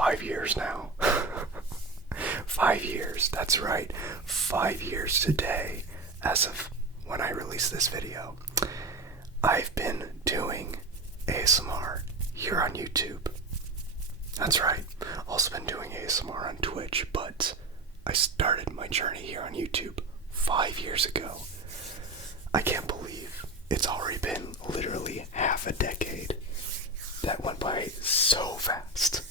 5 years now. 5 years, that's right. 5 years today, as of when I release this video. I've been doing ASMR here on YouTube. That's right. Also been doing ASMR on Twitch, but I started my journey here on YouTube 5 years ago. I can't believe it's already been literally half a decade. That went by so fast.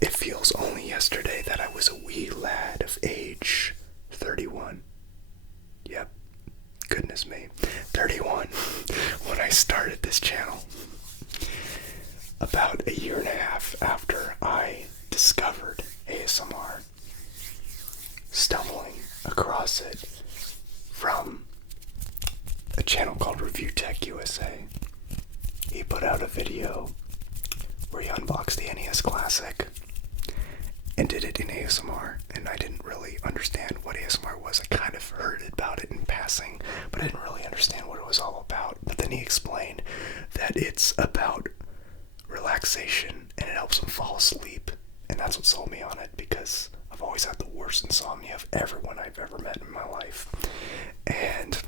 It feels only yesterday that I was a wee lad of age 31. Yep, goodness me, 31 when I started this channel. About a year and a half after I discovered ASMR, stumbling across it from a channel called Review Tech USA. He put out a video where he unboxed the NES Classic and did it in ASMR, and I didn't really understand what ASMR was. I kind of heard about it in passing, but I didn't really understand what it was all about. But then he explained that it's about relaxation and it helps him fall asleep, and that's what sold me on it, because I've always had the worst insomnia of everyone I've ever met in my life. And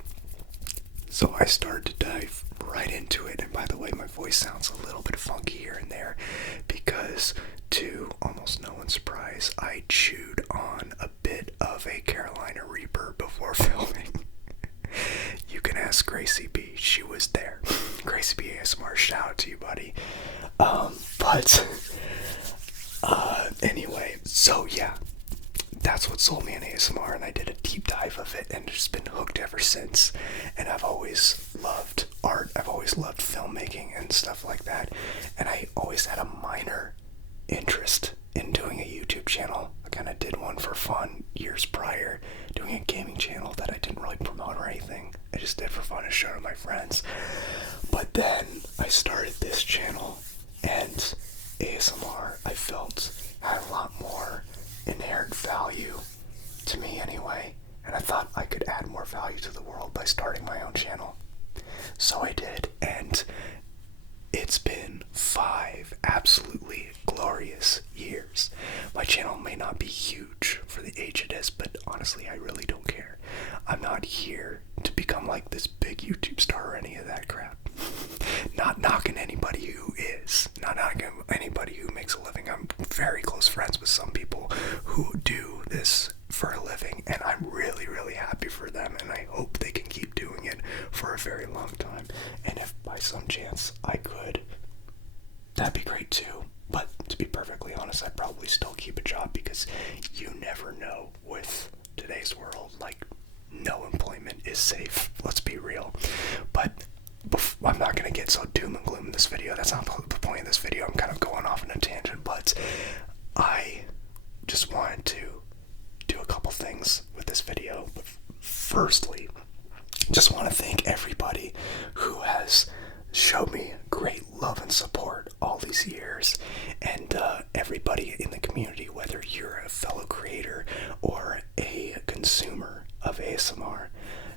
so I started to dive right into it. And by the way, my voice sounds a little bit funky here and there because, to almost no one's surprise, I chewed on a bit of a Carolina Reaper before filming. You can ask Gracie B. She was there. Gracie B ASMR, shout out to you, buddy. Anyway, so yeah, that's what sold me in ASMR, and I did a deep dive of it and just been hooked ever since. And I've always loved art, I've always loved filmmaking and stuff like that, and I always had a minor interest in doing a YouTube channel. I kind of did one for fun years prior, doing a gaming channel that I didn't really promote or anything. I just did for fun and showed to my friends. But then I started this channel, and ASMR, I felt, had a lot more inherent value to me anyway, and I thought I could add more value to the world by starting my own channel. So I did, and it's been 5 absolutely glorious years. My channel may not be huge for the age it is, but honestly, I really don't care. I'm not here to become like this big YouTube star or any of that crap. Not knocking anybody who is. Not knocking anybody who makes a living. I'm very close friends with some people who do this for a living, and I'm really, really happy for them, and I hope they can keep doing it for a very long time. And if by some chance I could, that'd be great too. But to be perfectly honest, I'd probably still keep a job, because you never know with today's world. Like, no employment is safe. Let's be real. But I'm not going to get so doom and gloom in this video. That's not the point of this video. I'm kind of going off on a tangent, but I just wanted to do a couple things with this video. But firstly, just want to thank everybody who has showed me great love and support all these years, and everybody in the community, whether you're a fellow creator or a consumer of ASMR,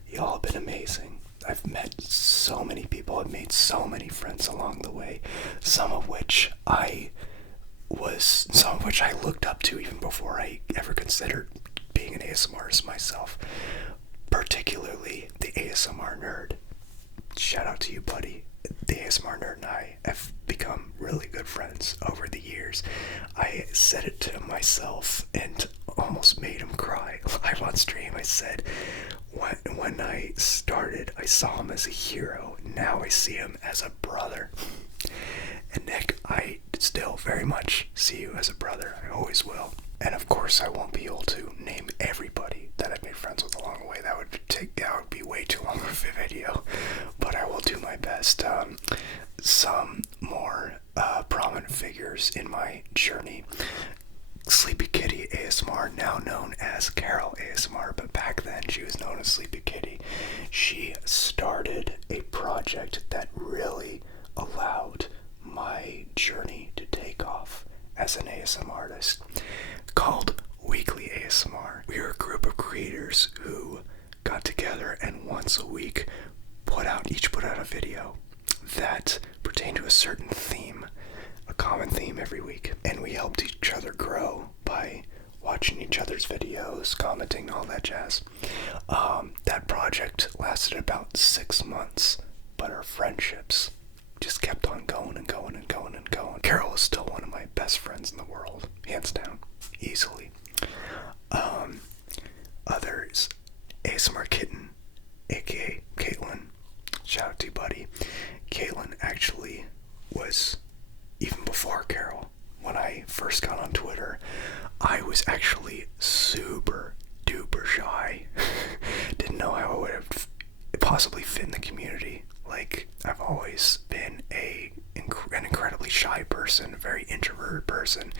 y'all have been amazing. I've met so many people, I've made so many friends along the way, some of which I looked up to even before I ever considered being an ASMRist myself, particularly the ASMR nerd. Shout out to you, buddy. The ASMR nerd and I have become really good friends over the years. I said it to myself and almost made him cry live on stream. I said, when I started, I saw him as a hero. Now I see him as a brother. And Nick, I still very much see you as a brother. I always will. And of course, I won't be able to name everybody that I've made friends with along the way. That would be way too long of a video. But I will do my best. Some more prominent figures in my journey. Sleepy Kitty ASMR, now known as Carol ASMR, but back then she was known as Sleepy Kitty. She started a project that really allowed my journey to take off as an ASMR artist, called Weekly ASMR. We were a group of creators who got together and once a week each put out a video that pertained to a certain theme, a common theme every week. And we helped each other grow by watching each other's videos, commenting, all that jazz. That project lasted about 6 months, but our friendships just kept on going and going and going and going. Carol is still one of my best friends in the world, hands down, easily. Others, ASMR Kitten, aka Caitlin. Shout out to you, buddy. Caitlin actually was, even before Carol, when I first got on Twitter, I was actually super duper shy. Didn't know how I would have possibly fit in the community. Like, I've always been an incredibly shy person, a very introverted person,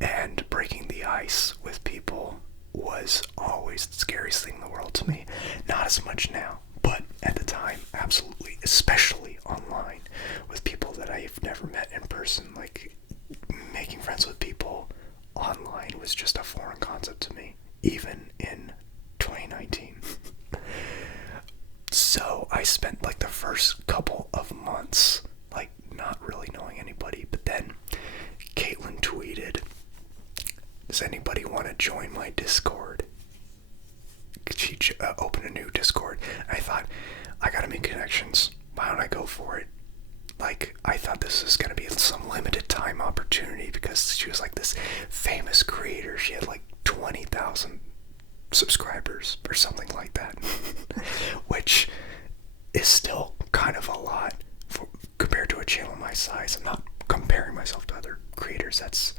and breaking the ice with people was always the scariest thing in the world to me. Not as much now, but at the time, absolutely, especially online, with people that I've never met in person. Like, making friends with people online was just a foreign concept to me, even in 2019. So I spent like the first couple of months like not really knowing anybody, but then Caitlin tweeted, "Does anybody want to join my Discord?" She opened a new Discord. I thought, I gotta make connections. Why don't I go for it? Like, I thought this was gonna be some limited time opportunity because she was like this famous creator. She had like 20,000 subscribers or something like that, which is still kind of a lot compared to a channel my size. I'm not comparing myself to other creators. That's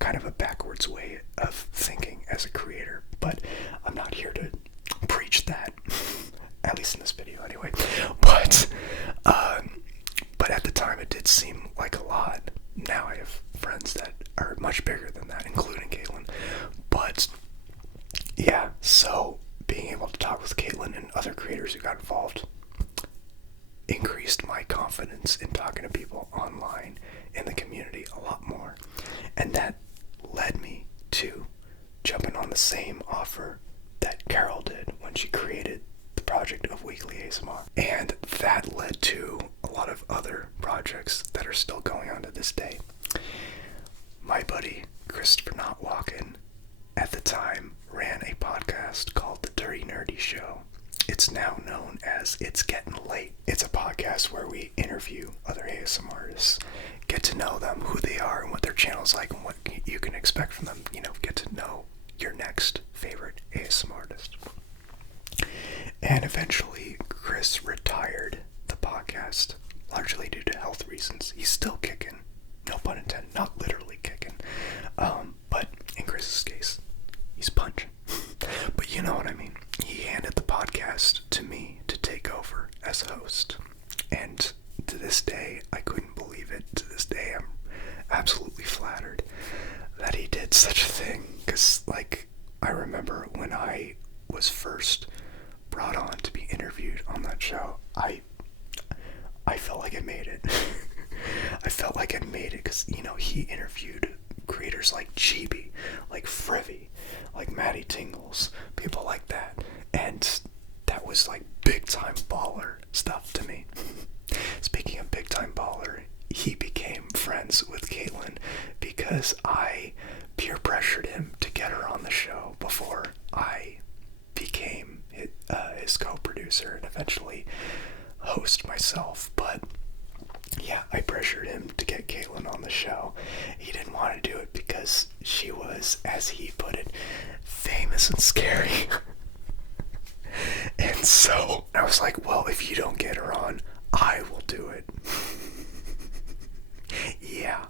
kind of a backwards way of thinking as a creator, but I'm not here to preach that, at least in this video anyway. But at the time it did seem like a lot. Now I have friends that are much bigger than that, including Caitlin. But yeah, so being able to talk with Caitlin and other creators who got involved increased my confidence in talking to people online in the community a lot more. And that led me to jumping on the same offer that Carol did when she created the project of Weekly ASMR. And that led to a lot of other projects that are still going on to this day. My buddy, Christopher Not Walkin', at the time ran a podcast called The Dirty Nerdy Show. It's now known as It's Gettin' Late. It's a podcast where we interview other ASMRtists, get to know them, who they are, and what their channel's like, and what you can expect from them. You know, get to know your next favorite ASMRtist. And eventually, Chris retired the podcast, largely due to health reasons. He's still kicking, no pun intended, not literally kicking, but in Chris's case, he's punching. But you know what I mean. He handed the podcast to me to take over as host. And to this day, I couldn't believe it. To this day, I'm absolutely flattered that he did such a thing. Because, like, I remember when I was first brought on to be interviewed on that show, I felt like I made it. I felt like I made it because, you know, he interviewed creators like Chibi, like Frivy, like Maddie Tingles, people like that. And that was like big time baller stuff to me. Speaking of big time baller, he became friends with Caitlin because I peer pressured him to get her on the show before I became his co-producer and eventually host myself. But yeah, I pressured him to get Caitlin on the show. He didn't want to do it because she was, as he put it, famous and scary. And so I was like, well, if you don't get her on, I will do it. Yeah.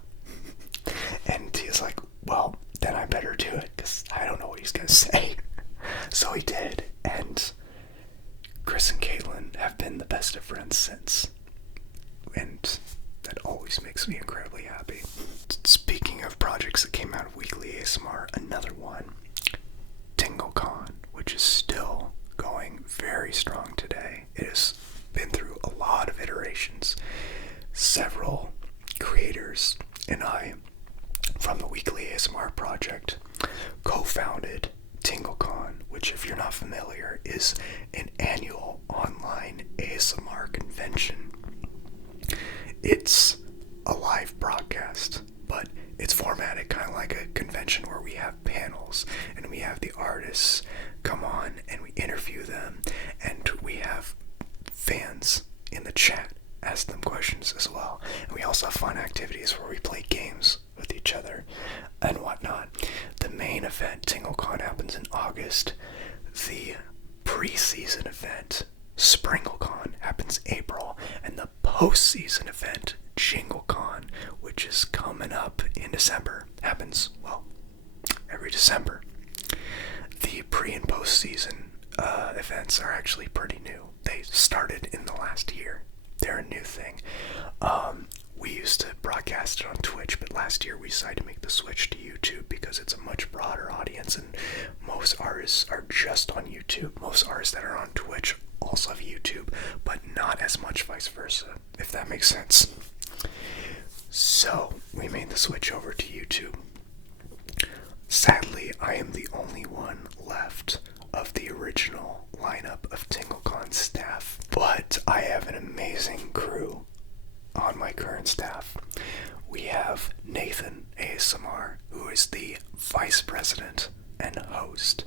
And he was like, well, then I better do it because I don't know what he's going to say. So he did. And Chris and Caitlin have been the best of friends since. And that always makes me incredibly happy. Speaking of projects that came out of Weekly ASMR, another one, TingleCon, which is still going very strong today. It has been through a lot of iterations. Several creators and I, from the Weekly ASMR project, co-founded TingleCon, which, if you're not familiar, is an annual online ASMR convention. It's a live broadcast, but it's formatted kind calls, and we have the artists come on and we interview them, and we have fans in the chat ask them questions as well. And we also have fun activities where we play games with each other and whatnot. The main event, TingleCon, happens in August. The pre-season event, SpringleCon, happens April, and the post-season event, JingleCon, which is coming up in December, happens, well, every December. The pre- and post-season events are actually pretty new. They started in the last year. They're a new thing. We used to broadcast it on Twitch, but last year we decided to make the switch to YouTube because it's a much broader audience, and most artists are just on YouTube. Most artists that are on Twitch also have YouTube, but not as much vice versa, if that makes sense. So we made the switch over to YouTube. Sadly, I am the only one left of the original lineup of TingleCon staff, but I have an amazing crew on my current staff. We have Nathan ASMR, who is the vice president and host.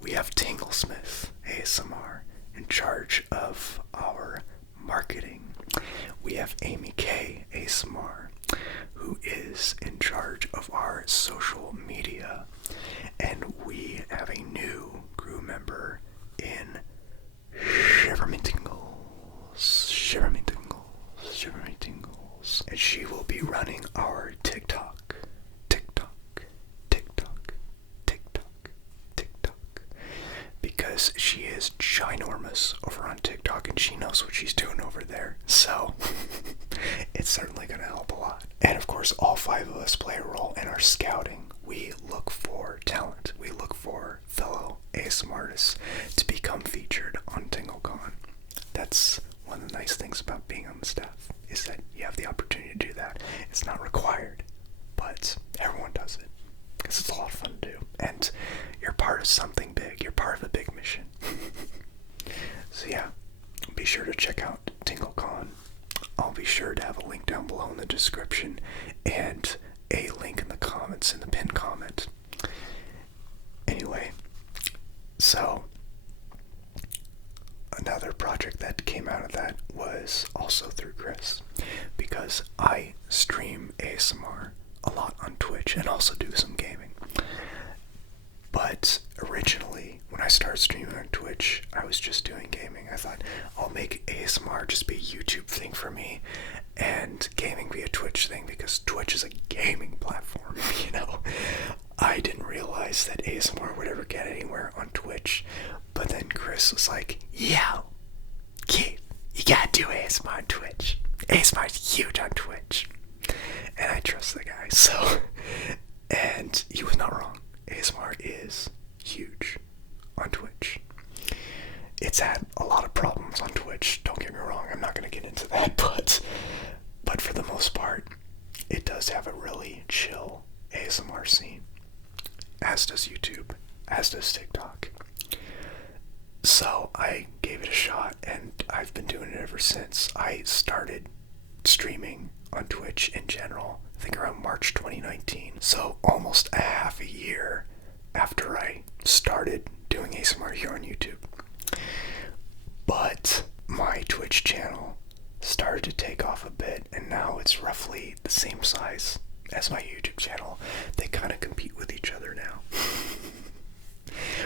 We have Tinglesmith ASMR, in charge of our marketing. We have Amy K ASMR, who is in charge of our social media. And we have a new crew member in ShiverMeTingles, and she will be running our TikTok, because she is ginormous over on TikTok and she knows what she's doing over there, so it's certainly going to help a lot. And of course, all 5 of us play a role in our scouting. We look for talent. We look for fellow ASMRtists to become featured on TingleCon. That's one of the nice things about being on the staff, is that you have the opportunity to do that. It's not required, but everyone does it because it's a lot of fun to do. And you're part of something big. You're part of a big mission. So yeah, be sure to check out TingleCon. I'll be sure to have a link down below in the description and a link in the comments, in the pinned comment. Anyway, so another project that came out of that was also through Chris, because I stream ASMR a lot on Twitch and also do some gaming. But originally, when I started streaming on Twitch, I was just doing gaming. I thought, I'll make ASMR just be a YouTube thing for me, and gaming be a Twitch thing, because Twitch is a gaming platform, you know? I didn't realize that ASMR would ever get anywhere on Twitch, but then Chris was like, yo, Keith, you gotta do ASMR on Twitch. ASMR is huge on Twitch. And I trust the guy, so, and he was not wrong. ASMR is huge on Twitch. It's had a lot of problems on Twitch, don't get me wrong, I'm not going to get into that, but for the most part, it does have a really chill ASMR scene, as does YouTube, as does TikTok. So I gave it a shot, and I've been doing it ever since. I started streaming on Twitch in general, I think around March 2019, so almost a half a year after I started doing ASMR here on YouTube. But my Twitch channel started to take off a bit, and now it's roughly the same size as my YouTube channel. They kind of compete with each other now.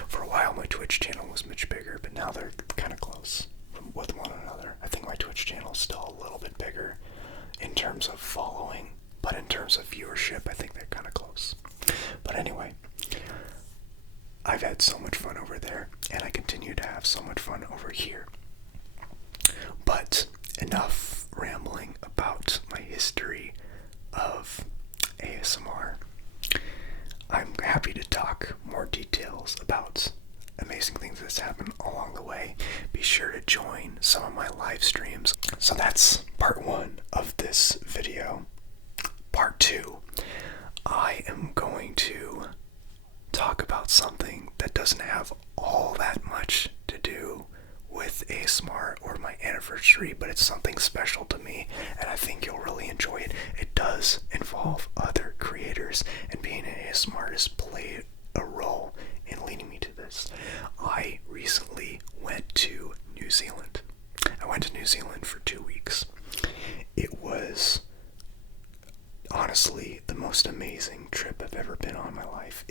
For a while my Twitch channel was much bigger, but now they're kind of close with one another. I think my Twitch channel is still a little bit bigger in terms of following, but in terms of viewership, I think they're kind of close. But anyway, I've had so much fun over there, and I continue to have so much fun over here. But enough rambling about my history of ASMR. I'm happy to talk more details about amazing things that's happened along the way. Be sure to join some of my live streams. So that's part 1 of this video. Part 2, I am going to talk about something that doesn't have all that much to do with ASMR or my anniversary, but it's something special to me, and I think you'll really enjoy it. It does involve other creators, and being an ASMRtist played a role ASMRtists. I recently went to New Zealand. I went to New Zealand for 2 weeks. It was honestly the most amazing trip I've ever been on in my life.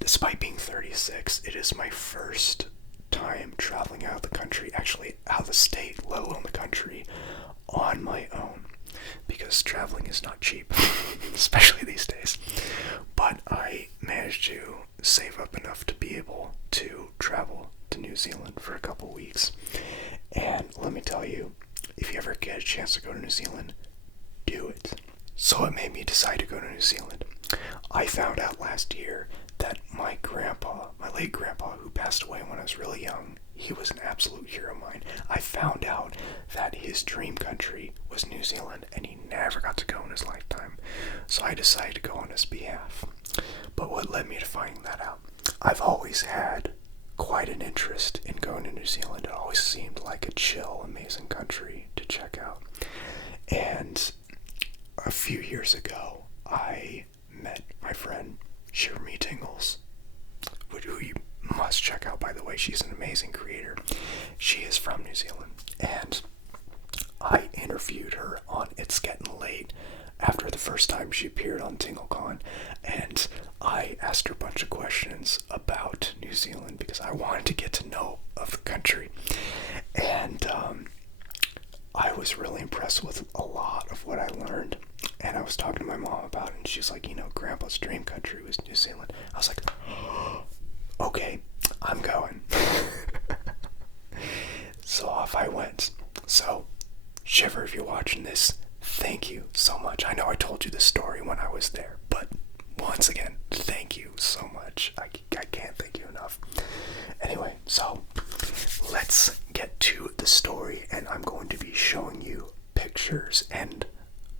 Despite being 36, it is my first time traveling out of the country, actually out of the state, let alone the country, on my own, because traveling is not cheap, especially these days. But I managed to save up enough to be able to travel to New Zealand for a couple weeks. And let me tell you, if you ever get a chance to go to New Zealand, do it. So it made me decide to go to New Zealand. I found out last year that my late grandpa, who passed away when I was really young, he was an absolute hero of mine. I found out that his dream country was New Zealand, and he never got to go in his lifetime. So I decided to go on his behalf. But what led me to finding that out? I've always had quite an interest in going to New Zealand. It always seemed like a chill, amazing country to check out. And a few years ago, I met my friend ShiverMeTingles, who you must check out, by the way. She's an amazing creator. She is from New Zealand, and I interviewed her on It's Gettin Late after the first time she appeared on TingleCon, and I asked her a bunch of questions about New Zealand because I wanted to get to know of the country. And I was really impressed with a lot of what I learned, and I was talking to my mom about it, and she's like, Grandpa's dream country was New Zealand. I was like, okay, I'm going. So off I went. So, Shiver, if you're watching this, thank you so much. I know I told you this story when I was there, but once again, thank you so much. I can't thank you enough. Anyway, so let's get to the story, and I'm going to be showing you pictures and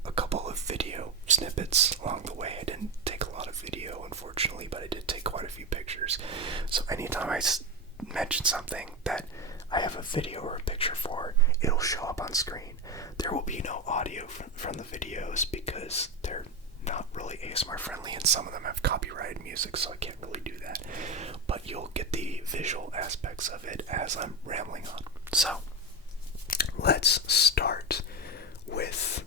a couple of video snippets along the way. I didn't take a lot of video, unfortunately, but I did take quite a few pictures. So anytime I mention something that I have a video or a picture for, it'll show up on screen. There will be no audio from the videos because they're not really ASMR friendly, and some of them have copyrighted music, so I can't really do that. But you'll get the visual aspects of it as I'm rambling on. So, let's start with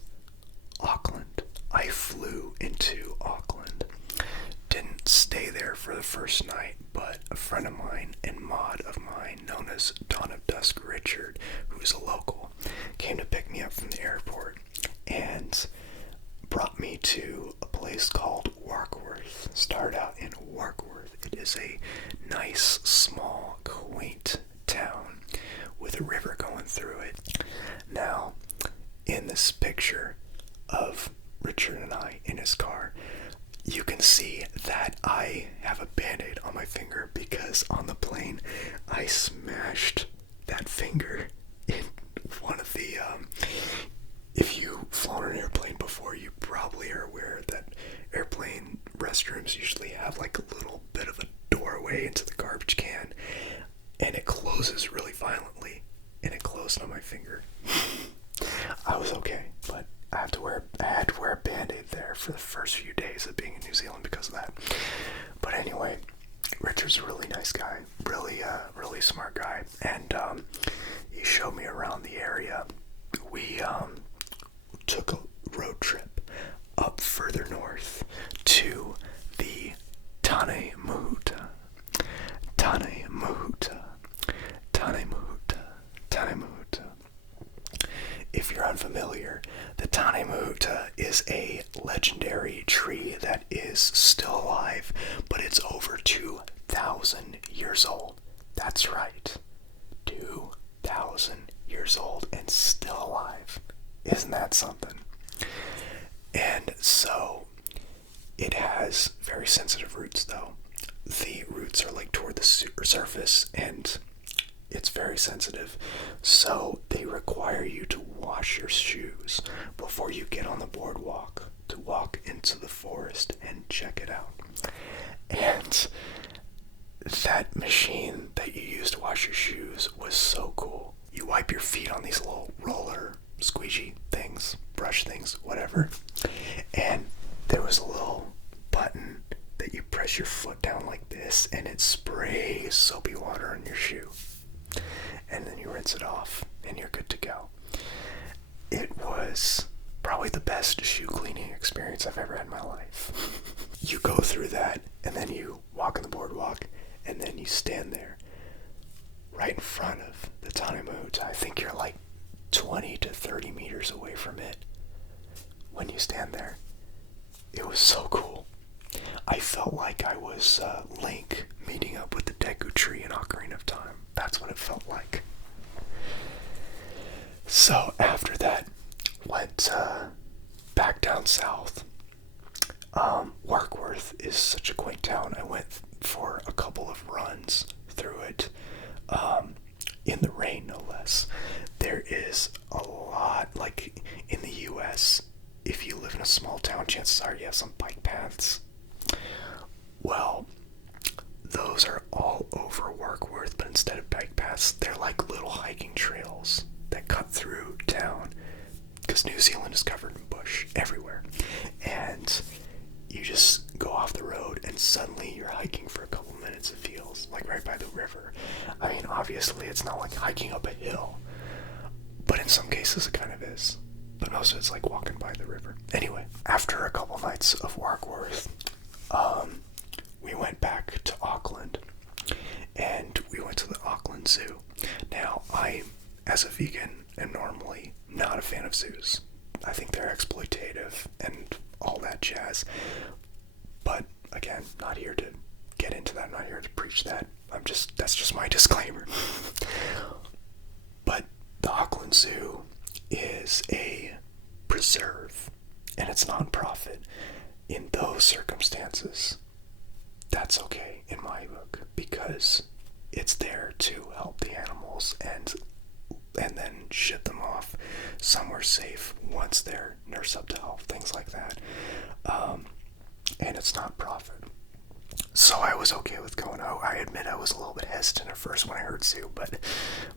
Auckland. I flew into Auckland. Didn't stay there for the first night, but a friend of mine and mod of mine, known as DawnOfDuskRichard, who's a local, came to pick me up from the airport and brought me to a place called Warkworth. Started out in Warkworth. It is a nice, small, quaint town with a river going through it. Now, in this picture of Richard and I in his car, you can see that I have a band-aid on my finger because on the plane I smashed that finger in one of the if you've flown an airplane before, you probably are aware that airplane restrooms usually have like a little bit of a doorway into the garbage can, and it closes really violently, and it closed on my finger. I was okay, but I had to wear a band-aid there for the first few days of being in New Zealand because of that. But anyway, Richard's a really nice guy, really smart guy, and he showed me around the area. We took a road trip up further north to the Tane Mahuta. Tane Mahuta. Tane Mahuta. Tane Mahuta. If you're unfamiliar, the Tane Mahuta is a legendary tree that is still alive, but it's over 2,000 years old. That's right. 2,000 years old and still alive. Isn't that something? And so, it has very sensitive roots though. The roots are like toward the surface, and it's very sensitive. So they require you to wash your shoes before you get on the boardwalk to walk into the forest and check it out. And that machine that you use to wash your shoes was so cool. You wipe your feet on these little roller squeegee things, brush things, whatever. And there was a little button that you press your foot down like this and it sprays soapy water on your shoe. And then you rinse it off and you're good to go. It was probably the best shoe cleaning experience I've ever had in my life. You go through that and then you walk on the boardwalk and then you stand there right in front of the Tane Mahuta. I think you're like 20 to 30 meters away from it when you stand there. It was so cool. I felt like I was Link meeting up with the Deku Tree in Ocarina of Time. That's what it felt like. So after that, went back down south. Warkworth is such a quaint town. I went for a couple of runs through it, in the rain no less. There is a lot, like in the US, if you live in a small town, chances are you have some bike paths. Well, those are all over Warkworth, but instead of bike paths, they're like little hiking trails that cut through town, because New Zealand is covered in bush everywhere. And you just go off the road and suddenly you're hiking for a couple minutes, it feels like, right by the river. I mean, obviously it's not like hiking up a hill, but in some cases it kind of is. But most of it's like walking by the river. Anyway, after a couple nights of Warkworth, we went back to Auckland, and we went to the Auckland Zoo. Now, I, as a vegan, am normally not a fan of zoos. I think they're exploitative and all that jazz. But, again, not here to get into that, not here to preach that. That's just my disclaimer. But the Auckland Zoo is a preserve, and it's non-profit. In those circumstances, that's okay in my book, because it's there to help the animals and then ship them off somewhere safe once they're nursed up to health, things like that. And it's not profit. So I was okay with going out. I admit I was a little bit hesitant at first when I heard zoo, but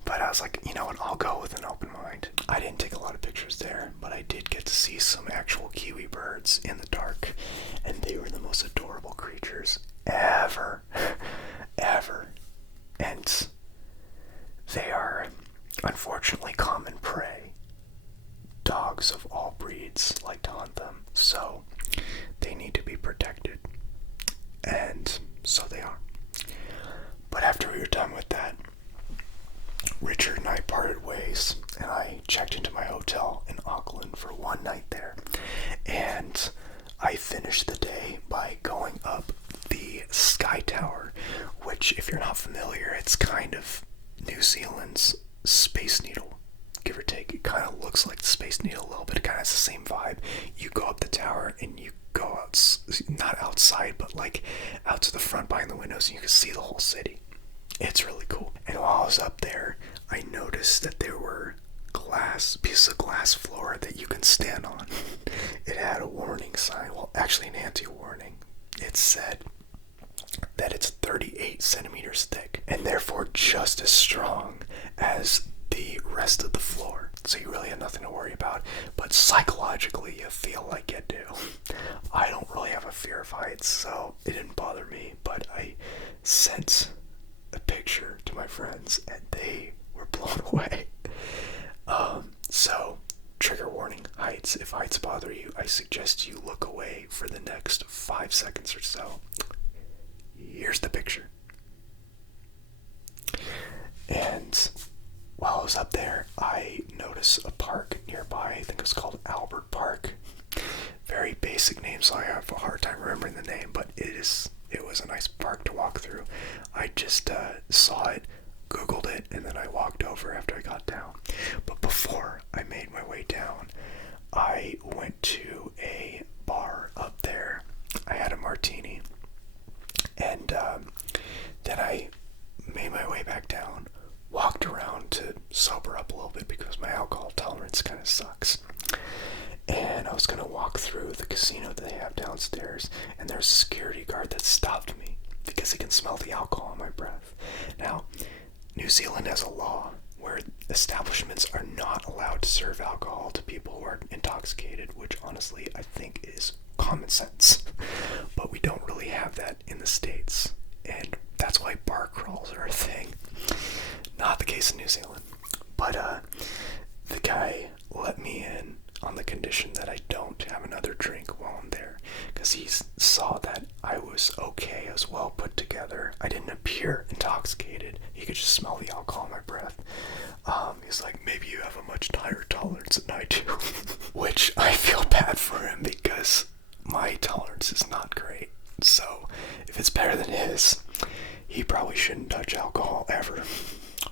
I was like, you know what, I'll go with an open mind. I didn't take a lot of pictures there, but I did get to see some actual kiwi birds in the dark, and they were the most adorable creatures ever. And they are unfortunately common prey. Dogs of all breeds like to hunt them, so they need to be protected. And so they are. But after we were done with that, Richard and I parted ways, and I checked into my hotel in Auckland for one night there. And I finished the day by going up the Sky Tower, which, if you're not familiar, it's kind of New Zealand's Space Needle, give or take. It kind of looks like the Space Needle a little bit. It kind of has the same vibe. You go up the tower and you go out, not outside, but like out to the front behind the windows, and you can see the whole city. It's really cool. And while I was up there, I noticed that there were pieces of glass floor that you can stand on. It had a warning sign, well, actually an anti-warning. It said that it's 38 centimeters thick, and therefore just as strong as the rest of the floor. So you really have nothing to worry about. But psychologically, you feel like you do. I don't really have a fear of heights, so it didn't bother me. But I sent a picture to my friends, and they were blown away. So, trigger warning, heights. If heights bother you, I suggest you look away for the next 5 seconds or so. Here's the picture. And while I was up there, I noticed a park nearby. I think it was called Albert Park. Very basic name, so I have a hard time remembering the name, but it was a nice park to walk through. I just saw it, Googled it, and then I walked over after I got down. But before I made my way down, I went to a bar up there. I had a martini, and then I made my way back down, walked around to sober up a little bit because my alcohol tolerance kind of sucks. And I was going to walk through the casino that they have downstairs, and there's a security guard that stopped me because he can smell the alcohol in my breath. Now, New Zealand has a law where establishments are not allowed to serve alcohol to people who are intoxicated, which honestly I think is common sense. But we don't really have that in the States, and that's why bar crawls are a thing. Not the case in New Zealand. But the guy let me in on the condition that I don't have another drink while I'm there, because he saw that I was okay, I was well put together, I didn't appear intoxicated, he could just smell the alcohol in my breath. He's like, maybe you have a much higher tolerance than I do. Which I feel bad for him, because my tolerance is not great. So if it's better than his, he probably shouldn't touch alcohol ever.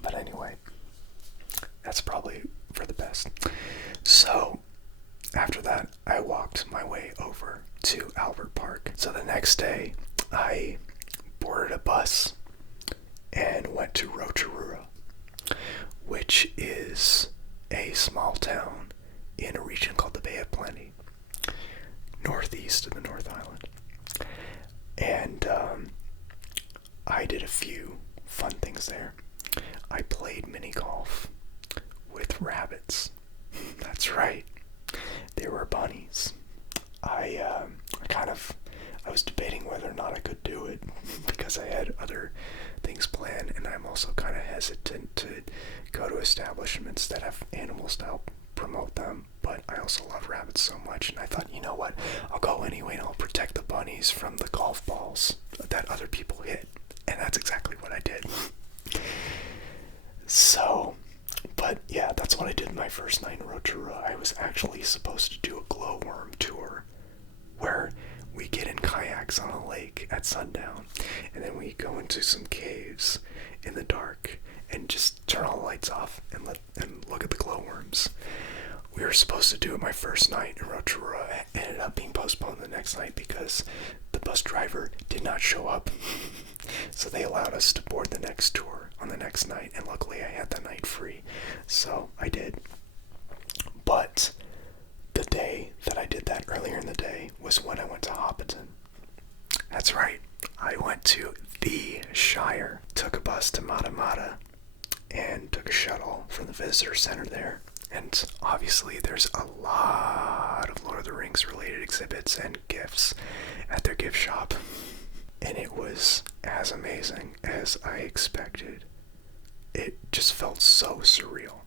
But anyway, that's probably for the best. So after that, I walked my way over to Albert Park. So the next day, I boarded a bus and went to Rotorua, which is a small town in a region called the Bay of Plenty, northeast of the North Island. And I did a few fun things there. I played mini golf with rabbits. That's right. They were bunnies. I was debating whether or not I could do it because I had other things planned, and I'm also kind of hesitant to go to establishments that have animals to help promote them, but I also love rabbits so much, and I thought, you know what, I'll go anyway and I'll protect the bunnies from the golf balls that other people hit, and that's exactly what I did. So, but yeah, that's what I did my first night in Rotorua. I was actually supposed to do a glowworm tour where we get in kayaks on a lake at sundown, and then we go into some caves in the dark and just turn all the lights off and look at the glowworms. We were supposed to do it my first night in Rotorua. It ended up being postponed the next night because the bus driver did not show up. So they allowed us to board the next tour on the next night, and luckily I had that night free, so I did. But the day that I did that, earlier in the day, was when I went to Hobbiton. That's right, I went to the Shire, took a bus to Mahuta, and took a shuttle from the visitor center there. And obviously there's a lot of Lord of the Rings related exhibits and gifts at their gift shop. And it was as amazing as I expected. It just felt so surreal.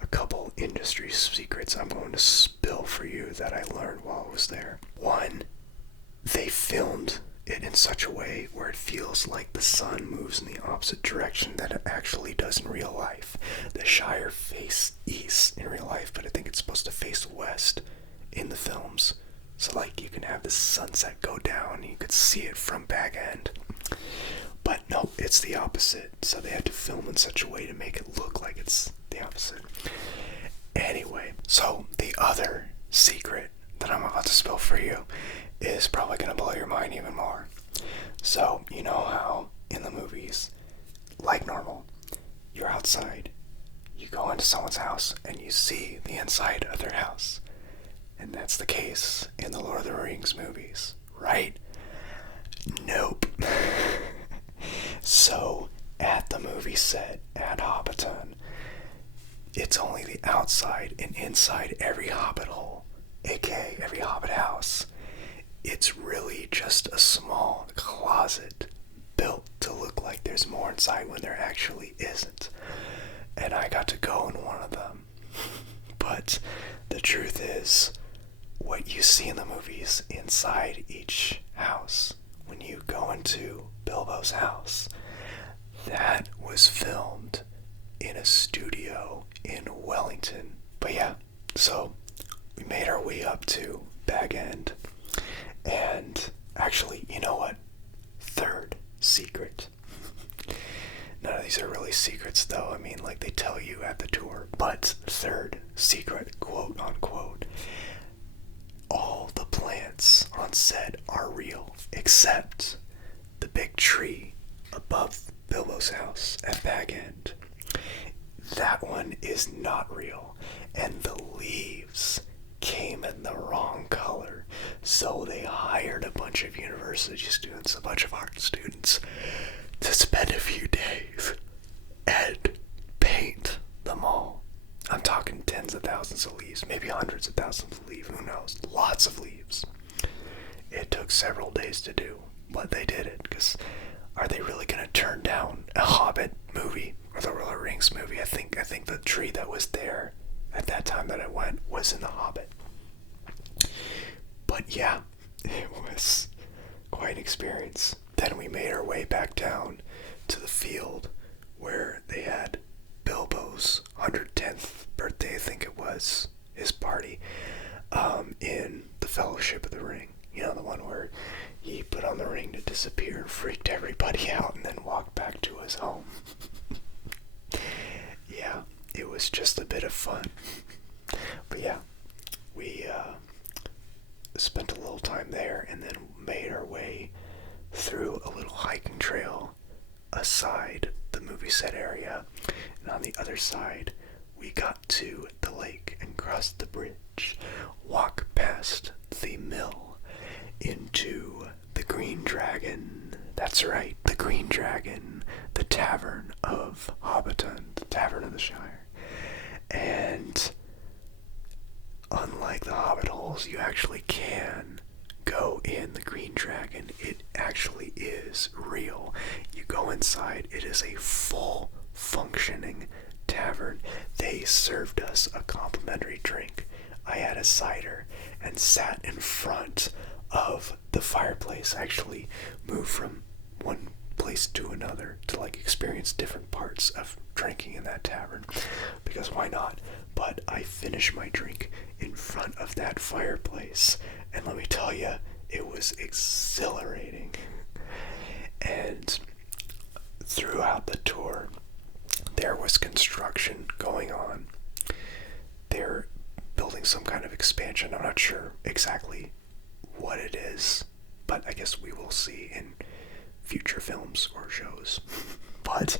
A couple industry secrets I'm going to spill for you that I learned while I was there. One, they filmed it in such a way where it feels like the sun moves in the opposite direction that it actually does in real life. The Shire face east in real life, but I think it's supposed to face west in the films. So like you can have the sunset go down and you could see it from Bag End. But no, it's the opposite. So they had to film in such a way to make it look like it's the opposite. Anyway, so the other secret that I'm about to spill for you is probably going to blow your mind even more. So, you know how in the movies, like normal, you're outside, you go into someone's house and you see the inside of their house. And that's the case in the Lord of the Rings movies, right? Nope. So, at the movie set at Hobbiton, it's only the outside, and inside every hobbit hole, aka every hobbit house, it's really just a small closet built to look like there's more inside when there actually isn't. And I got to go in one of them. But the truth is, what you see in the movies inside each house, when you go into Bilbo's house, that was filmed in a studio in Wellington. But yeah, so we made our way up to Bag End, and actually, you know what? Third secret. None of these are really secrets though, I mean, like they tell you at the tour, but third secret, quote unquote, all the plants on set are real, except the big tree above Bilbo's house at Bag End. That one is not real, and the leaves came in the wrong color, so they hired a bunch of university students, a bunch of art students, to spend a few days and paint hate them all. I'm talking tens of thousands of leaves, maybe hundreds of thousands of leaves, who knows, lots of leaves. It took several days to do, but they did it, because are they really going to turn down a Hobbit movie or the Lord of the Rings movie? I think the tree that was there at that time that I went was in the Hobbit. But yeah, it was quite an experience. Then we made our way back down to the field where they had Bilbo's 110th birthday, I think it was, his party, in the Fellowship of the Ring. You know, the one where he put on the ring to disappear, freaked everybody out, and then walked back to his home. Yeah, it was just a bit of fun. But yeah, we spent a little time there and then made our way through a little hiking trail aside the movie set area. And on the other side, we got to the lake and crossed the bridge, walked past the mill into the Green Dragon. That's right, the Green Dragon, the Tavern of Hobbiton, the Tavern of the Shire. And unlike the Hobbit holes, you actually can go in the Green Dragon. It actually is real. You go inside, it is a full functioning tavern. They served us a complimentary drink. I had a cider and sat in front of the fireplace. I actually moved from one place to another to like experience different parts of drinking in that tavern, because why not? But I finished my drink in front of that fireplace, and let me tell you, it was exhilarating. And throughout the tour, there was construction going on. They're building some kind of expansion. I'm not sure exactly what it is, but I guess we will see in future films or shows. But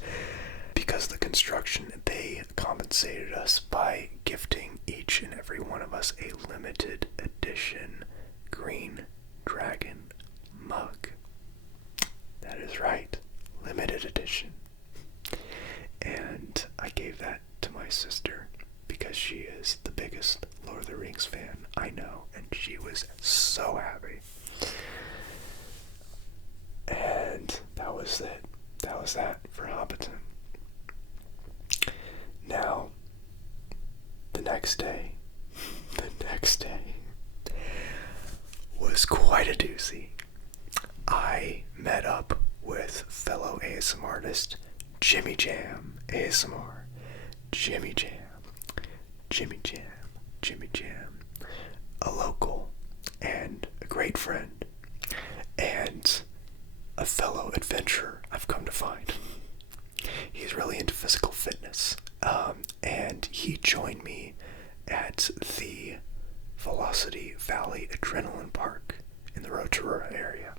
because of the construction, they compensated us by gifting each and every one of us a limited edition Green Dragon mug. That is right, limited edition. And I gave that to my sister because she is the biggest Lord of the Rings fan I know, and she was so happy. And that was it. That was that for Hobbiton. Now, the next day was quite a doozy. I met up with fellow ASMRtist Jimmy Jam ASMR. Jimmy Jam, a local and a great friend, and a fellow adventurer, I've come to find. He's really into physical fitness, and he joined me at the Velocity Valley Adrenaline Park in the Rotorua area.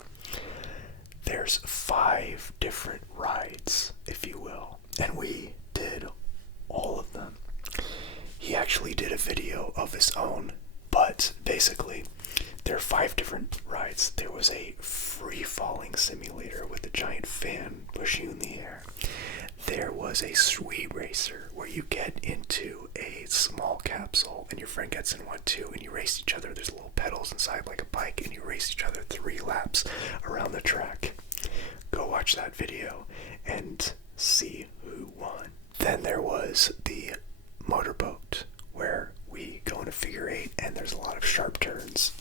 There's 5 different rides, if you will, and we did all of them. He actually did a video of his own, but basically there are 5 different rides. There was a free-falling simulator with a giant fan pushing you in the air. There was a sweet racer where you get into a small capsule and your friend gets in one too, and you race each other. There's little pedals inside like a bike, and you race each other 3 laps around the track. Go watch that video and see who won. Then there was the motorboat where we go in a figure 8 and there's a lot of sharp turns.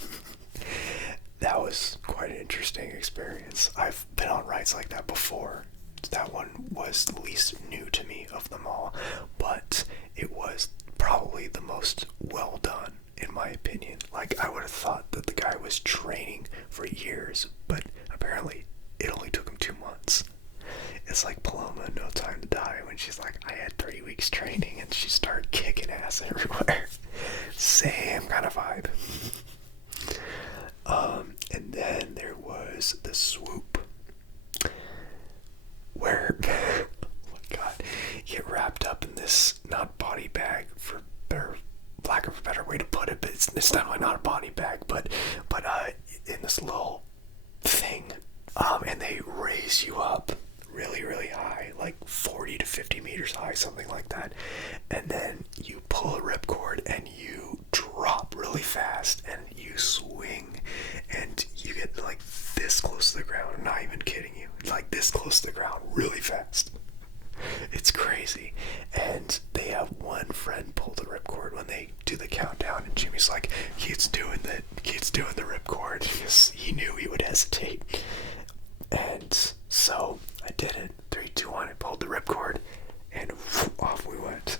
That was quite an interesting experience. I've been on rides like that before. That one was the least new to me of them all, but it was probably the most well done in my opinion. Like, I would have thought that the guy was training for years, but apparently it only took him 2 months. It's like Paloma in No Time to Die when she's like, I had 3 weeks training, and she started kicking ass everywhere. Same kind of vibe. And then there was the swoop, where, oh my god, you get wrapped up in this, not body bag, for better, lack of a better way to put it, but it's definitely not a body bag, but in this little thing, and they raise you up really, really high, like 40 to 50 meters high, something like that. And then you pull a ripcord and you drop really fast and you swing and you get like this close to the ground. I'm not even kidding you. Like this close to the ground really fast. It's crazy. And they have one friend pull the ripcord when they do the countdown, and Jimmy's like, keeps doing the ripcord because he knew he would hesitate. And so I did it. 3, 2, 1. I pulled the ripcord, and off we went.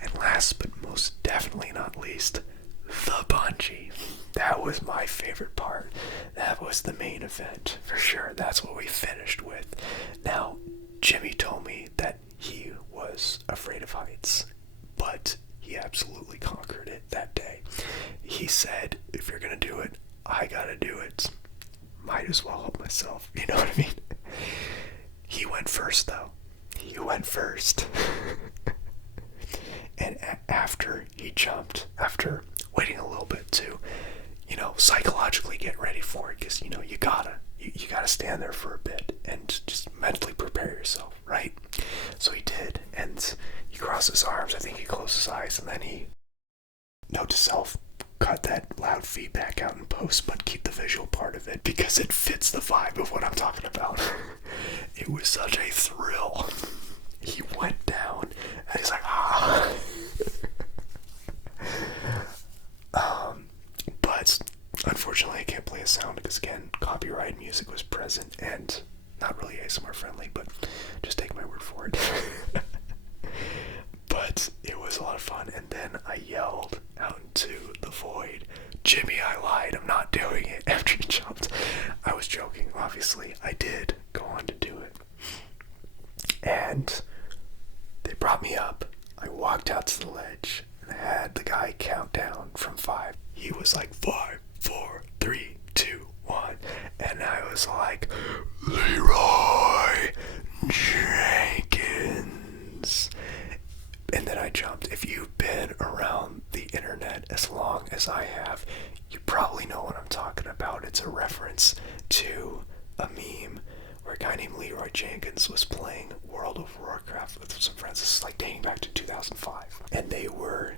And last but most definitely not least, the bungee. That was my favorite part. That was the main event for sure. That's what we finished with. Now, Jimmy told me that he was afraid of heights, but he absolutely conquered it that day. He said, if you're gonna do it, I gotta do it. Might as well help myself, you know what I mean? He went first though. He went first. And after he jumped, after waiting a little bit to, psychologically get ready for it, because, you gotta stand there for a bit and just mentally prepare yourself, right? So he did, and he crossed his arms, I think he closed his eyes, and then he, note to self, cut that loud feedback out in post, but keep the visual part of it, because it fits the vibe of what I'm talking about. It was such a thrill. He went down, and he's like, ah. But unfortunately I can't play a sound because, again, copyright music was present and not really ASMR friendly, but just take my word for it. But it was a lot of fun, and then I yelled out into the void, Jimmy, I lied, I'm not doing it, after he jumped. I was joking, obviously. I did go on to do it. And they brought me up. I walked out to the ledge and I had the guy count down from 5. He was like 5, 4, 3, 2, 1, and I was like, Leroy Jenkins. And then I jumped. If you've been around the internet as long as I have, you probably know what I'm talking about. It's a reference to a meme where a guy named Leroy Jenkins was playing World of Warcraft with some friends. This is like dating back to 2005. And they were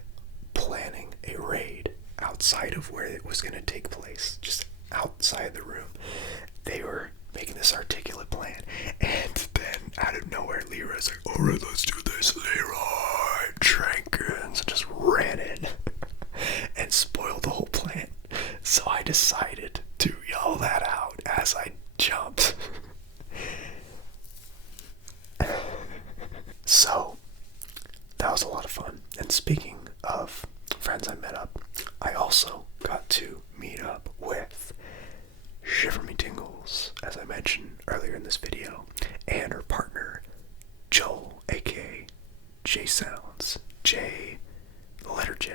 planning a raid outside of where it was going to take place, just outside the room. They were making this articulate plan, and then out of nowhere, Leroy's like, alright, let's do this, Leroy Jenkins, and just ran in and spoiled the whole plan. So I decided to yell that out as I jumped. So that was a lot of fun. And speaking of friends I met up, I also got to meet up with ShiverMeTingles, as I mentioned earlier in this video, and her partner, Joel, aka J Sounds, the letter J,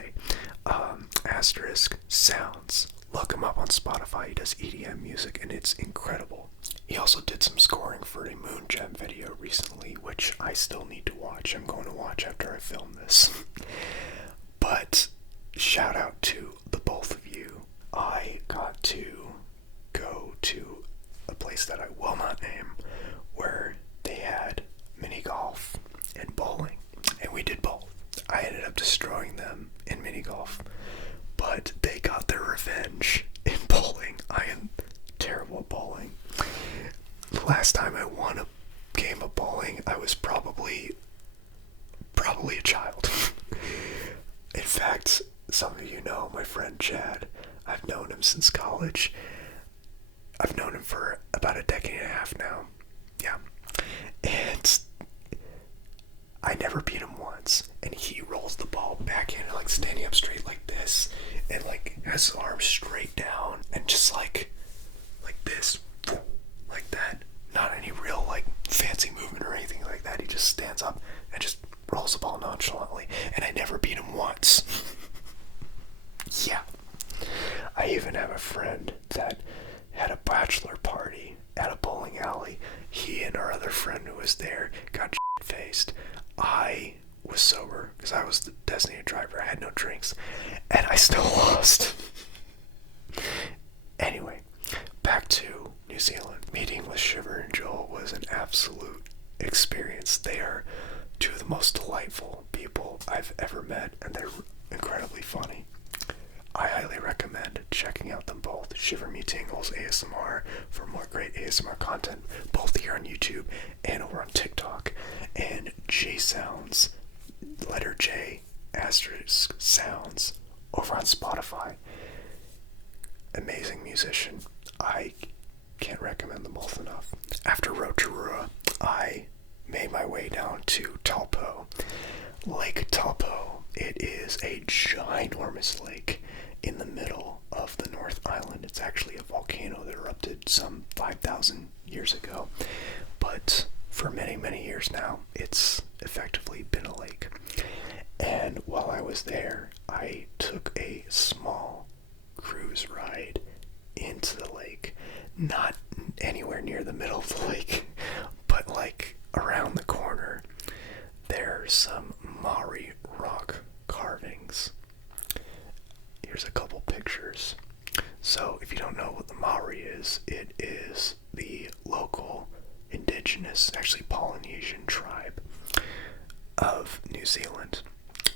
asterisk Sounds. Look him up on Spotify. He does EDM music, and it's incredible. He also did some scoring for a Moon Gem video recently, which I still need to watch. I'm going to watch after I film this. But shout out to the both of you. I got to go to a place that I will not name, where they had mini golf and bowling, and we did both. I ended up destroying them in mini golf, but they got their revenge in bowling. I am terrible at bowling. The last time I won a game of bowling, I was probably a child. In fact, some of you know my friend Chad. I've known him since college. I've known him for about a decade and a half now. Yeah. And I never beat him once. And he rolls the ball back in, like standing up straight like this, and like has his arms straight down, and just like this, like that. Not any real like fancy movement or anything like that. He just stands up and just rolls the ball nonchalantly. And I never beat him once. Yeah. I even have a friend that had a bachelor party at a bowling alley. He and our other friend who was there got shit-faced. I was sober because I was the designated driver. I had no drinks, and I still lost. Anyway, back to New Zealand. Meeting with Shiver and Joel was an absolute experience. They are two of the most delightful people I've ever met, and they're incredibly funny. I highly recommend checking out them both. ShiverMeTingles ASMR for more great ASMR content, both here on YouTube and over on TikTok. And J Sounds, letter J, asterisk Sounds, over on Spotify. Amazing musician. I can't recommend them both enough. After Rotorua, I made my way down to Taupō. Lake Taupō. It is a ginormous lake in the middle of the North Island. It's actually a volcano that erupted some 5,000 years ago, but for many, many years now, it's effectively been a lake. And while I was there, I took a small cruise ride into the lake, not anywhere near the middle of the lake, but like around the corner. There's some Maori rock carvings. Here's a couple pictures. So if you don't know what the Maori is, it is the local indigenous, actually Polynesian tribe of New Zealand.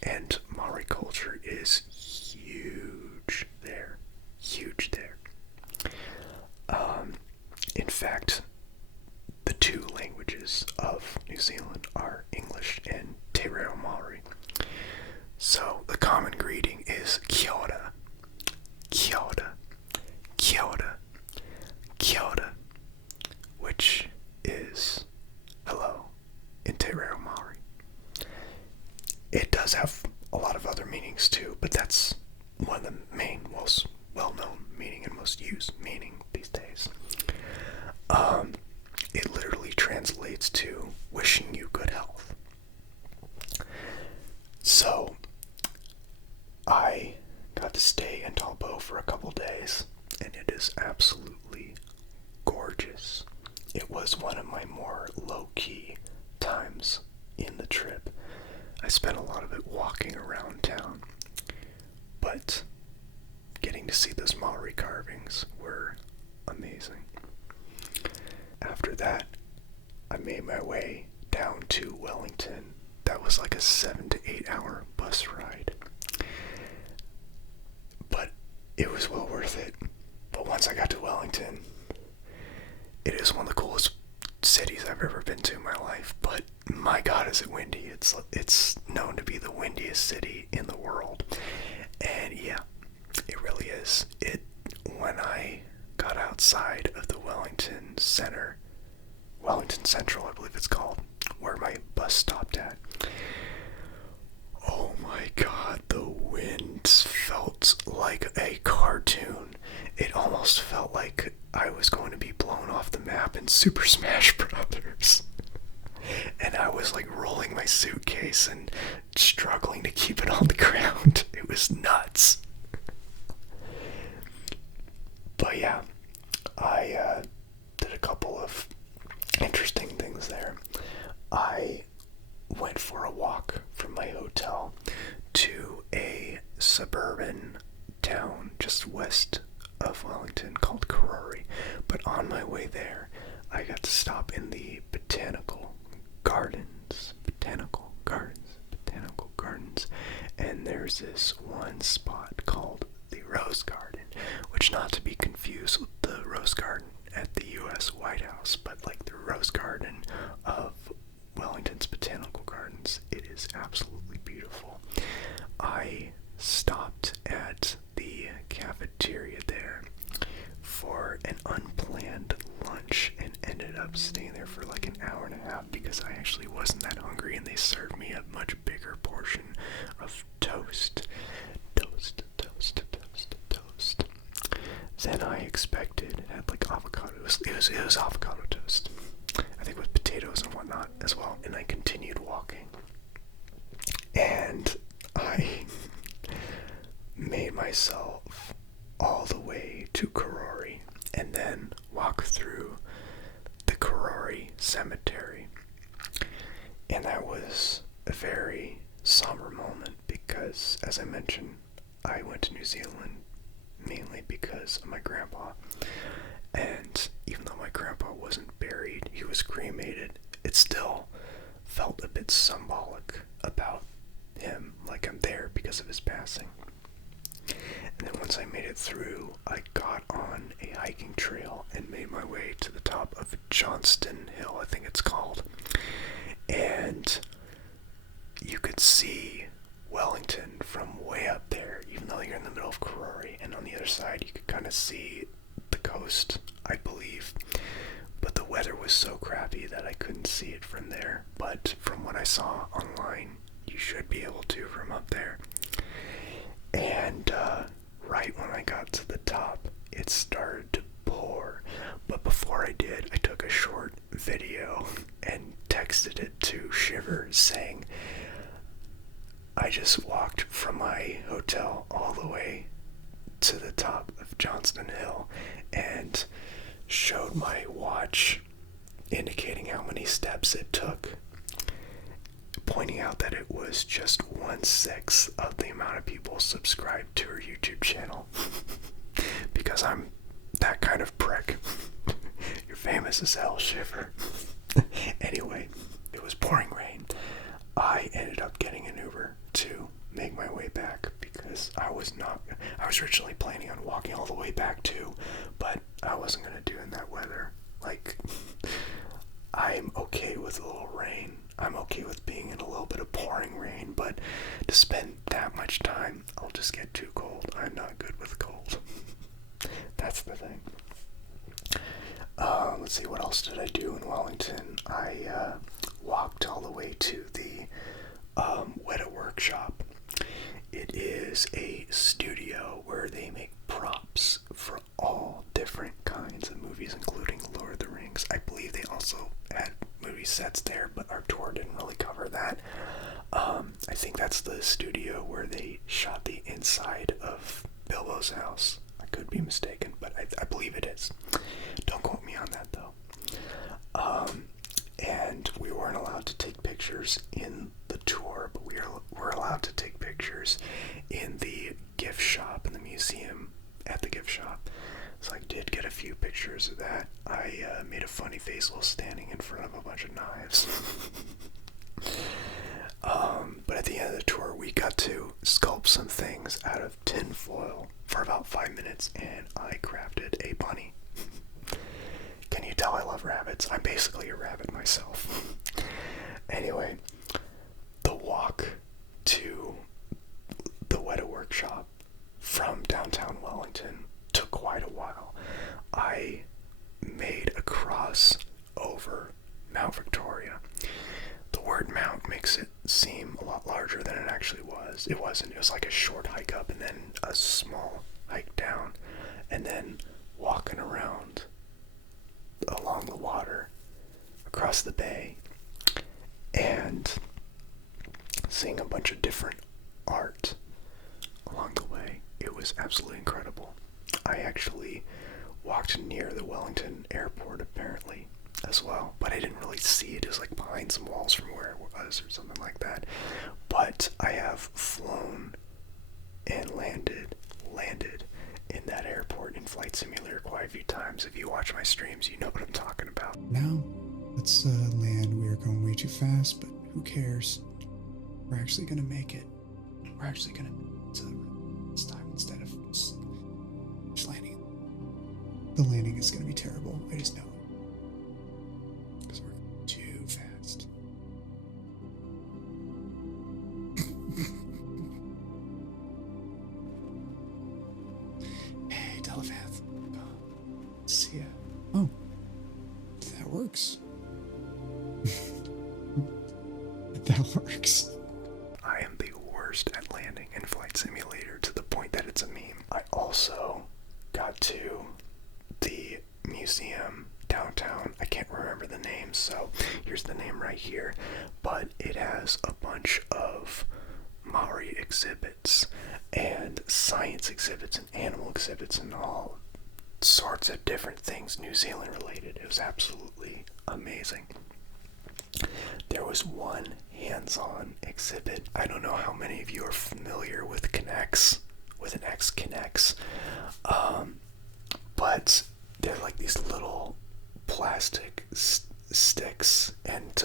And Maori culture is huge there. Huge there. In fact, the two languages of New Zealand are English and Te Reo Maori. So the common greeting is kia ora, kia ora, kia ora, kia ora, which is hello in Te Reo Maori. It does have a lot of other meanings too, but that's one of the main, most well-known meaning and most used meaning these days. It literally translates to wishing you good health. So I got to stay in Taupō for a couple days, and it is absolutely gorgeous. It was one of my more low-key times in the trip. I spent a lot of it walking around town, but getting to see those Maori carvings were amazing. After that, I made my way down to Wellington. That was like a 7 to 8 hour bus ride. But it was well worth it. But once I got to Wellington, it is one of the coolest cities I've ever been to in my life. But my God, is it windy. It's known to be the windiest city in the world. And yeah, it really is. When I got outside of the Wellington Central, I believe it's called, where my bus stopped at. Oh my God, the wind felt like a cartoon. It almost felt like I was going to be blown off the map in Super Smash Brothers. And I was like rolling my suitcase and struggling to keep it on the ground. It was nuts. But yeah, I did a couple of interesting things there. I went for a walk from my hotel to a suburban town just west of Wellington called Karori. But on my way there, I got to stop in the botanical gardens, and there's this one spot called the Rose Garden, which not to be confused with the Rose Garden at the U.S. White House, but like the Rose Garden of Wellington's botanical gardens. It is absolutely beautiful. I stopped at the cafeteria there for an unplanned lunch and ended up staying there for like an hour and a half because I actually wasn't that hungry, and they served me a much bigger portion of toast than I expected. It had like avocado. It was avocado toast, I think, with potatoes and whatnot as well. And I continued walking, and I made myself all the way to Karori and then walked through the Karori cemetery. And that was a very somber moment because, as I mentioned, I went to New Zealand mainly because of my grandpa. And even though my grandpa wasn't buried, he was cremated, it still felt a bit symbolic about him, like I'm there because of his passing. And then once I made it through, I got on a hiking trail and made my way to the top of Johnston Hill, I think it's called. And you could see Wellington from way up there, even though you're in the middle of Karori. And on the other side, you could kind of see the coast, I believe. But the weather was so crappy that I couldn't see it from there. But from what I saw online, you should be able to from up there. And right when I got to the top, it started to pour. But before I did, I took a short video and texted it to Shiver saying, I just walked from my hotel all the way to the top of Johnston Hill and showed my watch indicating how many steps it took, pointing out that it was just 1/6 of the amount of people subscribed to her YouTube channel. Because I'm that kind of prick. You're famous as hell, Shiver. Anyway, it was pouring rain. I ended up getting an Uber to make my way back because I was originally planning on walking all the way back too, but I wasn't going to do it in that weather. Like, I'm okay with a little rain. I'm okay with being in a little bit of pouring rain, but to spend that much time, I'll just get too cold. I'm not good with cold. That's the thing. Let's see, what else did I do in Wellington? I walked all the way to the Weta Workshop. It is a studio where they make props for all different kinds of movies, including Lord of the Rings. I believe they also had movie sets there, but our tour didn't really cover that. I think that's the studio where they shot the inside of Bilbo's house. I could be mistaken, but I believe it is. Don't quote me on that, though. And we weren't allowed to take pictures in the tour, but we were allowed to take pictures in the gift shop, in the museum at the gift shop. So I did get a few pictures of that. I made a funny face while standing in front of a bunch of knives. But at the end of the tour, we got to sculpt some things out of tin foil for about 5 minutes, and I crafted a bunny. Can you tell I love rabbits? I'm basically a rabbit myself. Anyway, the walk to the Weta Workshop from downtown Wellington took quite a while. I made a cross over Mount Victoria. The word mount makes it seem a lot larger than it actually was. It wasn't. It was like a short hike up and then a small hike down, and then walking around along the water across the bay and seeing a bunch of different art along the way. It was absolutely incredible. I actually walked near the Wellington airport apparently as well, but I didn't really see it. It was like behind some walls from where it was or something like that. But I have flown and landed in that airport in Flight Simulator quite a few times. If you watch my streams, you know what I'm talking about. Now, let's land. We are going way too fast, but who cares? We're actually going to make it. We're actually going to this time instead of just landing. The landing is going to be terrible. I just know it. Because we're going too fast. Hey, telepath. See ya. Oh, that works. That works. I am the worst at landing in Flight Simulator to the point that it's a meme. I also got to the museum downtown. I can't remember the name, so here's the name right here. But it has a bunch of Maori exhibits and science exhibits and animal exhibits and all sorts of different things New Zealand related. It was absolutely amazing. There was one hands-on exhibit. I don't know how many of you are familiar with Kinects, with an X Kinects, but they're like these little plastic sticks and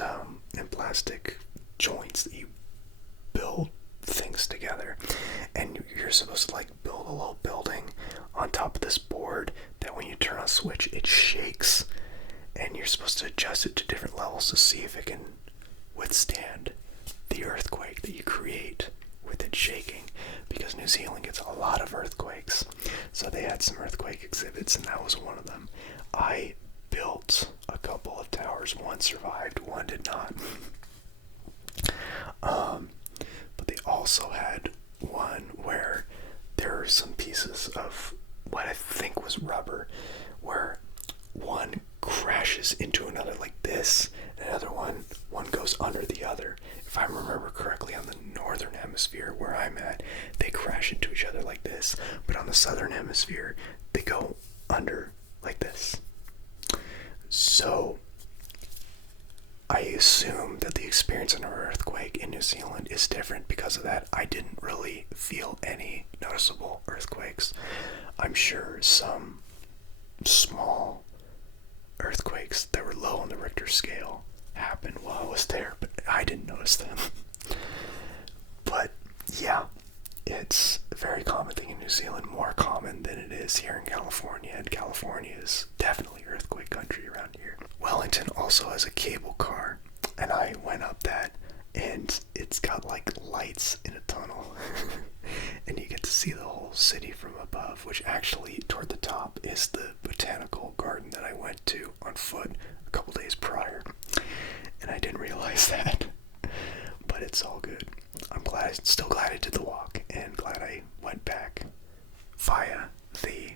plastic joints that you build things together, and you're supposed to like build a little building on top of this board that when you turn on a switch it shakes, and you're supposed to adjust it to different levels to see if it can withstand the earthquake that you create with it shaking, because New Zealand gets a lot of earthquakes. So they had some earthquake exhibits, and that was one of them. I built a couple of towers. One survived, one did not. But they also had one where there were some pieces of what I think was rubber, where one crashes into another like this, and another one goes under the other. If I remember correctly, on the northern hemisphere where I'm at, they crash into each other like this, but on the southern hemisphere they go under like this. So I assume that the experience of an earthquake in New Zealand is different because of that. I didn't really feel any noticeable earthquakes. I'm sure some small earthquakes that were low on the Richter scale happened while I was there, but I didn't notice them. But yeah, it's a very common thing in New Zealand, more common than it is here in California, and California is definitely earthquake country around here. Wellington also has a cable car, and I went up that, and it's got like lights in a tunnel and you get to see the whole city from above, which actually toward the top is the botanical garden that I went to on foot a couple days prior, and I didn't realize that. But it's all good. Still glad I did the walk, and glad I went back via the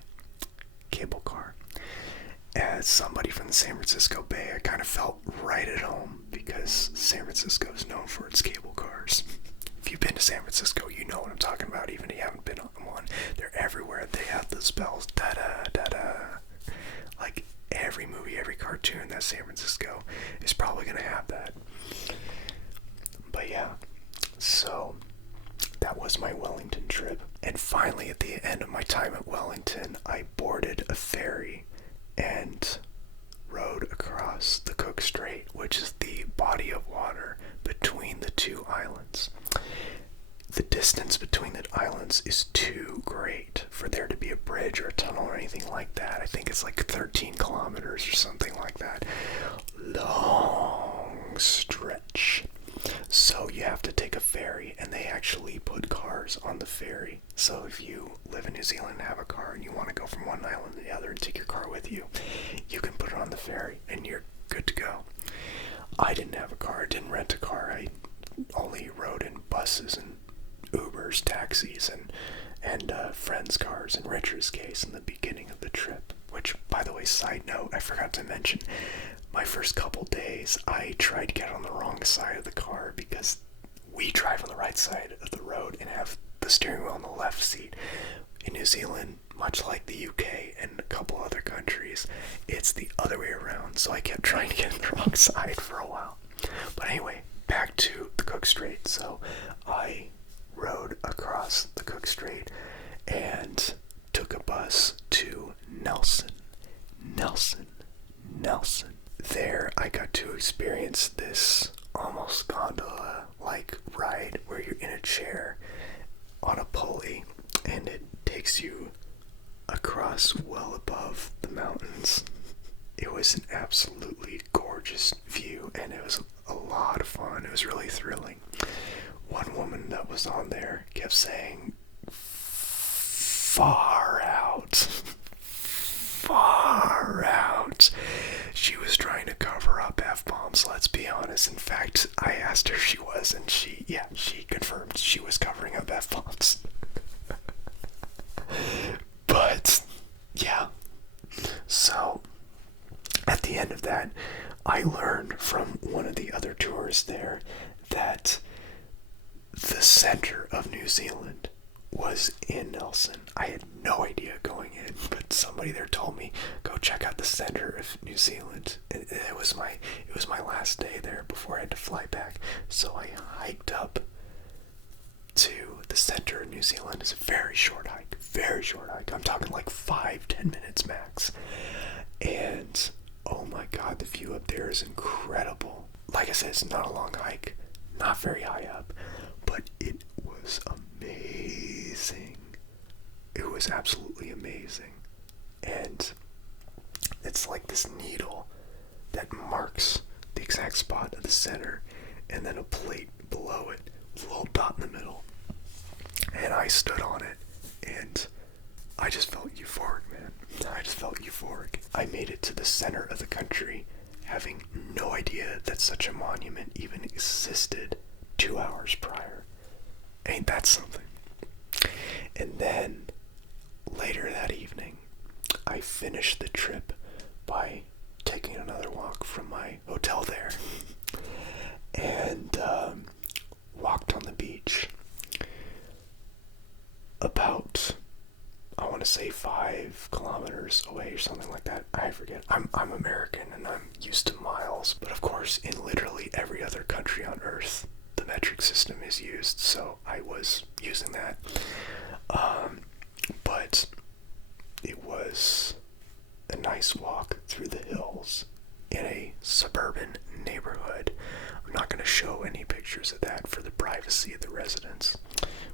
cable car. As somebody from the San Francisco Bay, I kind of felt right at home, because San Francisco is known for its cable cars. If you've been to San Francisco, you know what I'm talking about, even if you haven't been on one. They're everywhere. They have the spells, da-da, da-da. Like, every movie, every cartoon that's San Francisco is probably going to have that. But yeah, so that was my Wellington trip. And finally, at the end of my time at Wellington, I boarded a ferry and rode across the Cook Strait, which is the body of water between the two islands. The distance between the islands is too great for there to be a bridge or a tunnel or anything like that. I think it's like 13 kilometers or something like that. Long stretch. So you have to take a ferry, and they actually put cars on the ferry. So if you live in New Zealand and have a car and you want to go from one island to the other and take your car with you, you can put it on the ferry and you're good to go. I didn't have a car. I didn't rent a car. I only rode in buses and Ubers, taxis, and friends' cars, in Richard's case, in the beginning of the trip. Which, by the way, side note, I forgot to mention, my first couple days, I tried to get on the wrong side of the car, because we drive on the right side of the road and have the steering wheel on the left seat. In New Zealand, much like the UK and a couple other countries, it's the other way around, so I kept trying to get on the wrong side for a while. But anyway, back to the Cook Strait. So I rode across the Cook Strait and took a bus to Nelson. There I got to experience this almost gondola-like ride where you're in a chair on a pulley, and it takes you across well above the mountains. It was an absolutely gorgeous view, and it was a lot of fun. It was really thrilling. One woman that was on there kept saying, "Far out." Far out. She was trying to cover up F-bombs, let's be honest. In fact, I asked her if she was, and she confirmed she was covering up F-bombs. But, yeah. So, at the end of that, I learned from one of the other tours there that the center of New Zealand was in Nelson. I had no idea going in, but somebody there told me, go check out the center of New Zealand. And it was my last day there before I had to fly back. So I hiked up to the center of New Zealand. It's a very short hike. I'm talking like 5-10 minutes max. And oh my god, the view up there is incredible. Like I said, it's not a long hike, not very high up, but it was amazing. It was absolutely amazing. And it's like this needle that marks the exact spot of the center, and then a plate below it with a little dot in the middle. And I stood on it, and I just felt euphoric, man. I just felt euphoric. I made it to the center of the country, having no idea that such a monument even existed 2 hours prior. Ain't that something? And then, later that evening, I finished the trip by taking another walk from my hotel there, and walked on the beach about, I want to say 5 kilometers away or something like that. I forget. I'm American and I'm used to miles, but of course in literally every other country on earth the metric system is used, so I was using that. But it was a nice walk through the hills in a suburban neighborhood. I'm not going to show any pictures of that for the privacy of the residents,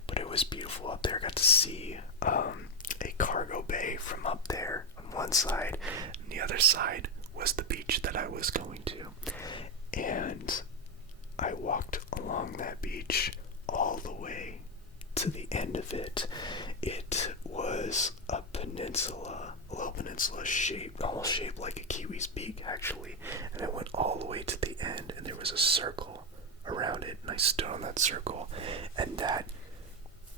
but it was beautiful up there. I got to see a cargo bay from up there on one side, and the other side was the beach that I was going to. And I walked along that beach all the way to the end of it. It was a peninsula, a little peninsula shaped, almost shaped like a kiwi's beak actually, and I went all the way to the end, and there was a circle around it, and I stood on that circle, and that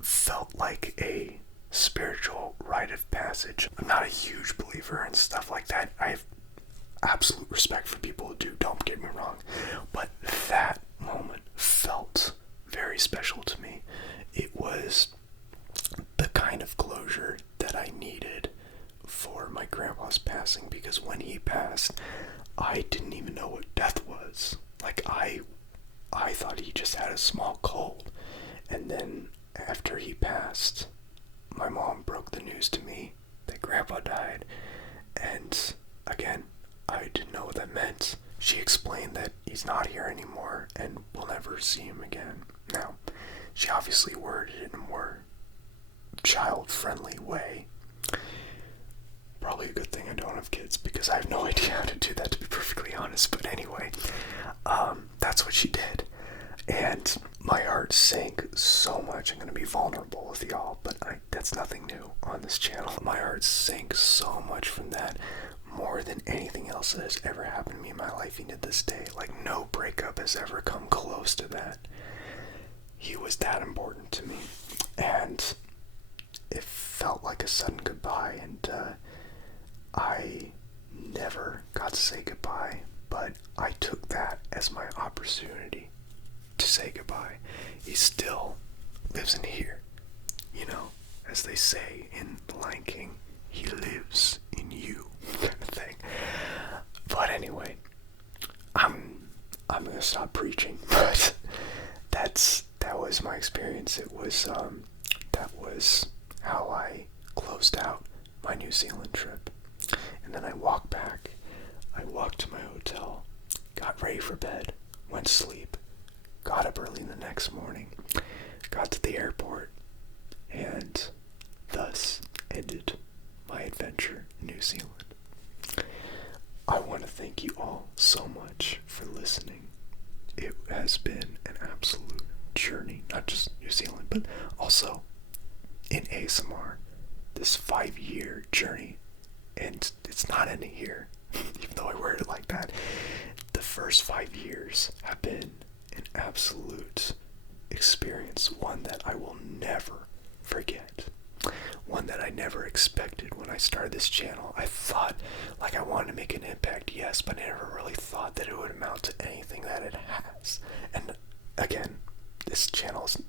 felt like a spiritual rite of passage. I'm not a huge believer in stuff like that. I have absolute respect for people who do, don't get me wrong, but that moment felt very special to me. It was the kind of closure that I needed for my grandpa's passing, because when he passed, I didn't even know what death was. Like, I thought he just had a small cold, and then after he passed, my mom broke the news to me that grandpa died, and again, I didn't know what that meant. She explained that he's not here anymore and we'll never see him again. Now, she obviously worded it in a more child-friendly way. Probably a good thing I don't have kids, because I have no idea how to do that, to be perfectly honest. But anyway, that's what she did. And my heart sank so much. I'm going to be vulnerable with y'all, but that's nothing new on this channel. My heart sank so much from that, more than anything else that has ever happened to me in my life, even to this day. Like, no breakup has ever come close to that. He was that important to me, and it felt like a sudden goodbye, and I never got to say goodbye, but I took that as my opportunity to say goodbye. He still lives in here, you know, as they say in The Lion King, he lives in you, kind of thing. But anyway, I'm gonna stop preaching, but that was my experience. It was that was how I closed out my New Zealand trip. And then I walked back. I walked to my hotel, got ready for bed, went to sleep, got up early the next morning, got to the airport, and thus ended my adventure in New Zealand. I want to thank you all so much for listening. It has been an absolute journey, not just New Zealand, but also in ASMR, this 5-year journey, and it's not ending here, even though I worded it like that. The first 5 years have been an absolute experience, one that I will never forget, one that I never expected when I started this channel. I thought, like, I wanted to make an impact, yes, but I never really thought that it would amount to anything that it has. And again, this channel is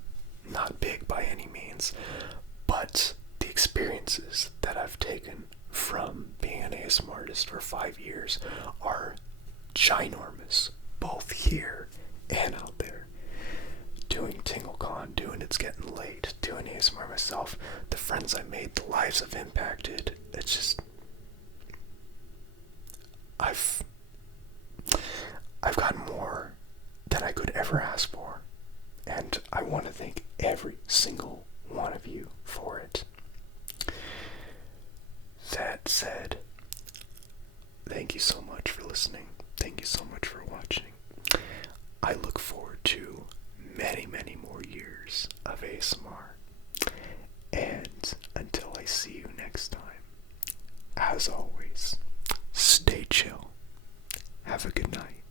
not big by any means, but the experiences that I've taken from being an ASMRtist for 5 years are ginormous, both here and out there. Doing TingleCon, doing It's Getting Late, doing ASMR myself, the friends I made, the lives I've impacted, it's just, I've gotten more than I could ever ask for, and I want to thank every single one of you for it. That said, thank you so much for listening. Thank you so much for watching. I look forward to many, many more years of ASMR. And until I see you next time, as always, stay chill. Have a good night.